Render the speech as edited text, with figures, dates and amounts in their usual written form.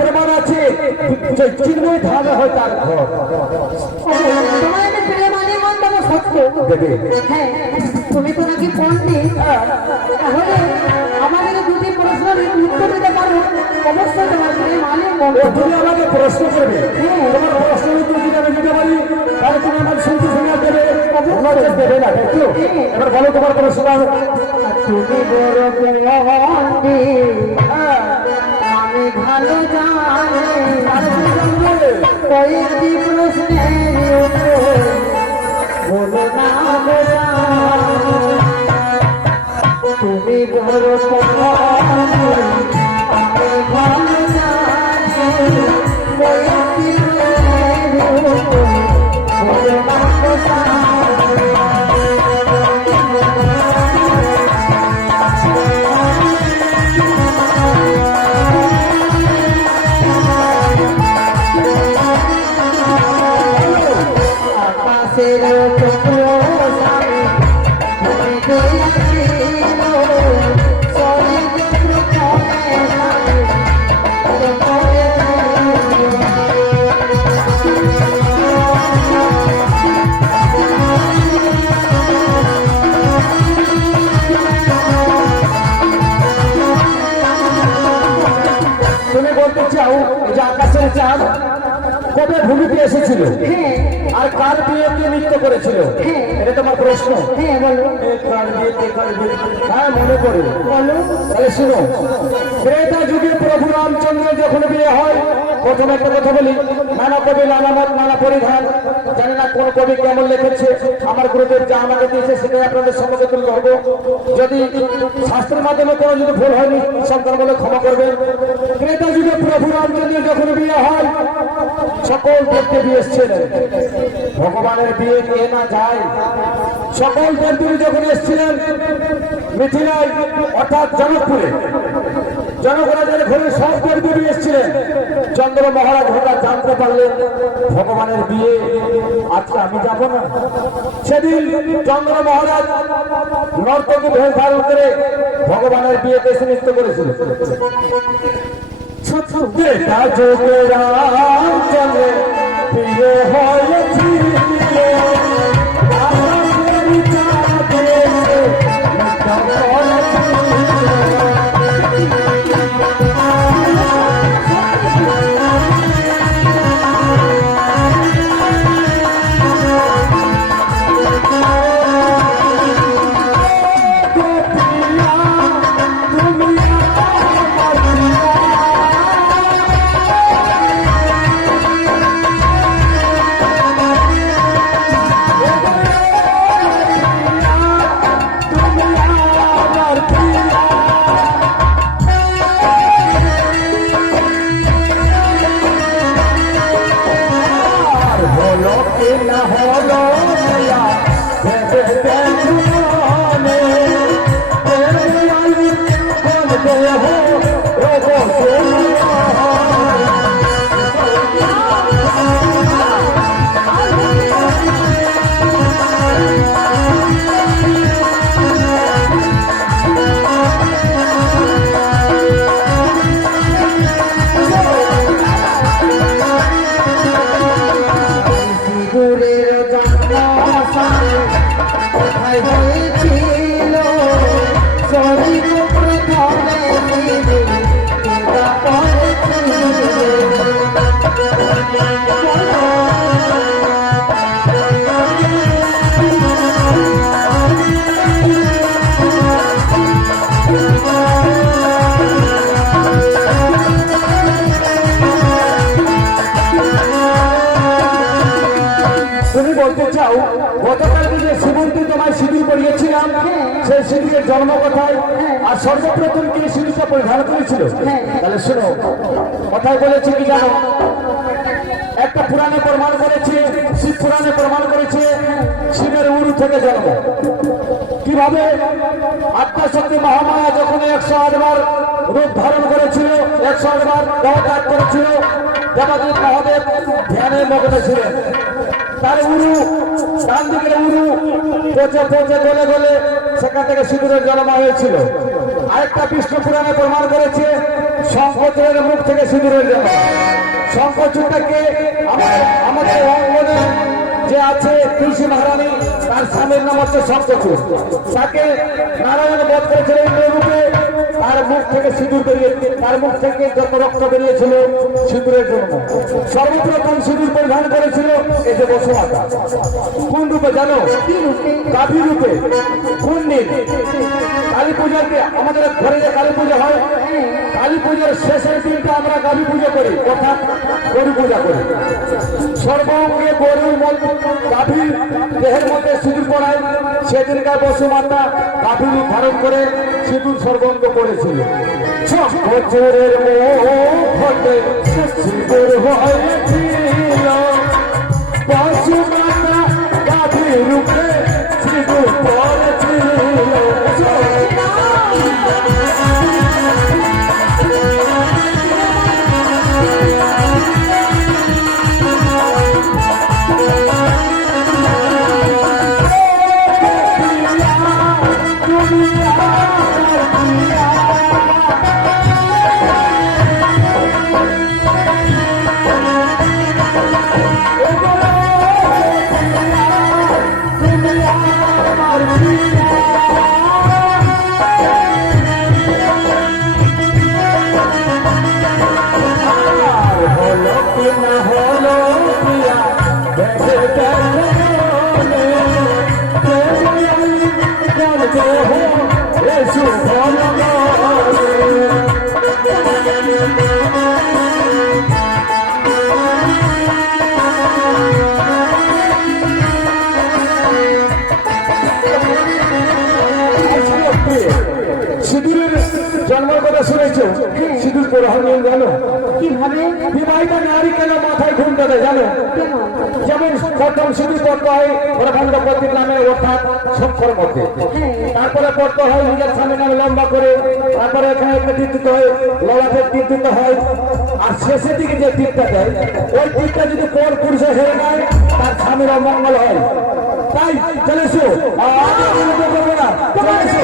প্রমাণ আছে চিন্ময় ধামে হয় তার ঘর। হ্যাঁ, তুমি তো নাকি পণ্ডিত, তাহলে আমাদের দুটি প্রশ্নের উত্তর দিতে পারো অবশ্যই তোমার মানে তুমি আমাকে প্রশ্ন করবে, তোমার প্রশ্নের উত্তর যদি আমি দিতে পারি তাহলে তুমি আমার শুনতে শুনে দেবে, দেবে না তাই তো? এবার বলো তোমার প্রশ্ন। তুমি বড় আমি ভালো জানি কয়েকটি প্রশ্নের উত্তর বলো না তুমি বড় আমি ভালো জানি কয়েকটি প্রশ্নের উত্তর বলো না চাঁদ কবে ভূমিতে এসেছিল আর কার বিয়েতে নৃত্য করেছিল, এটা তোমার প্রশ্ন। হ্যাঁ মনে পড়ে, তাহলে শুনো। ত্রেতা যুগে প্রভু রামচন্দ্র যখন বিয়ে হয়, প্রথমে একটা কথা বলি, নানা কবি নানা মত নানা পরিধান, জানি না কোন কবি কেমন লিখেছে, আমার গুরুদেব যা আমাকে দিয়েছে সেটাই আপনাদের সম্মুখে তুলে ধরবো। যদি শাস্ত্রের মাধ্যমে কোনো যদি ভুল হয়নি সন্তান বলে ক্ষমা করবেন। ত্রেতা যুগে প্রভু রামচন্দ্র যখন বিয়ে হয়, সকল দেবদেবী বিয়ে এসেছিলেন। ভগবানের বিয়ে কে না যায়, সকল দেবদেবী যখন এসেছিলেন মিথিলায় অর্থাৎ জনকপুরে, জনকরাজের ঘরে সব দেবদেবী এসেছিলেন। চন্দ্র মহারাজ হঠাৎ জানতে পারলেন ভগবানের বিয়ে, আজকে আমি যাব না। সেদিন চন্দ্র মহারাজ নর্তকী ভেষ ধারণ করে ভগবানের বিয়েতে এসে নৃত্য করেছিল। বিয়ে হয়েছিল সেই সিঁড়ির জন্ম কোথায় আর সর্বপ্রথম কি সিঁড়িটা পরিধান করেছিল? তাহলে শোনো, কথায় বলেছে কি জানো, একটা পুরাণে প্রমাণ করেছে, শিব পুরাণে প্রমাণ করেছে শিবের উরু থেকে জন্ম। কিভাবে? আত্মাশক্তি মহামায়া যখন 108 বার রূপ ধারণ করেছিল, 108 বার দেহ ত্যাগ করেছিল, দেবাদেব মহাদেব ধ্যানে মগ্ন ছিলেন। তার উরু, ডান দিকের উরু পচে পচে গলে গলে সেখান থেকে সিঁদুরের জন্ম হয়েছিল। আরেকটা বিষ্ণু পুরাণে প্রমাণ করেছে শঙ্খচূড়ের মুখ থেকে সিঁদুরের জন্য। শঙ্খচূড়টাকে আমাদের অঙ্গনে যে আছে তুলসী মহারানী, তার স্বামীর নাম হচ্ছে শঙ্খচূড়। তাকে নারায়ণ বধ করেছিল ইন্দ্ররূপে, তার মুখ থেকে সিঁদুর বেরিয়ে, তার মুখ থেকে যত রক্ত বেরিয়েছিল সিঁদুরের জন্য। সর্বপ্রথম সিঁদুর পরিধান করেছিল এই যে বসুমাতা। কোন রূপে জানো? গাভী রূপে। কোন দিন? কালী পূজাতে আমাদের ঘরে যে কালী পূজা হয়, কালী পুজোর শেষের দিনটা আমরা গাভী পুজো করি, অর্থাৎ গরু পূজা করি। সর্বঙ্গে গরুর গাভীর দেহের মধ্যে সিঁদুর পড়ায়, সেদিনকার বসুমাতা গাভীর রূপ ধারণ করে সিঁদুর সর্বঙ্গ করেছিল। বছরের মুখে সিঁদুর হয়েছিল, বসুমাতা গাভীর রূপে সিঁদুর পড়েছিল। সিঁদুরের জন্মের কথা শুনেছ? সিঁদুর পরে হবে জানো কিভাবে? বিবাহিতা নারী কেন মাথায় ঘুমটা দেয় জানো? যেমন প্রথম সিঁদুর পড়তে হয় ব্রহ্মাণ্ডপতির নামে, অর্থাৎ শঙ্কর মধ্যে। তারপরে পড়তে হয় নিজের স্বামীর নামে লম্বা করে, তারপরে এখানে একটা তীর দিতে হয়, ললাটের তীর দিতে হয়, আর শেষের দিকে যে তীরটা দেয়, ওই তীরটা যদি পর পুরুষে হেরে নেয় তার স্বামীর অমঙ্গল হয়। তাই চলে এসো, করবো না, চলে এসো।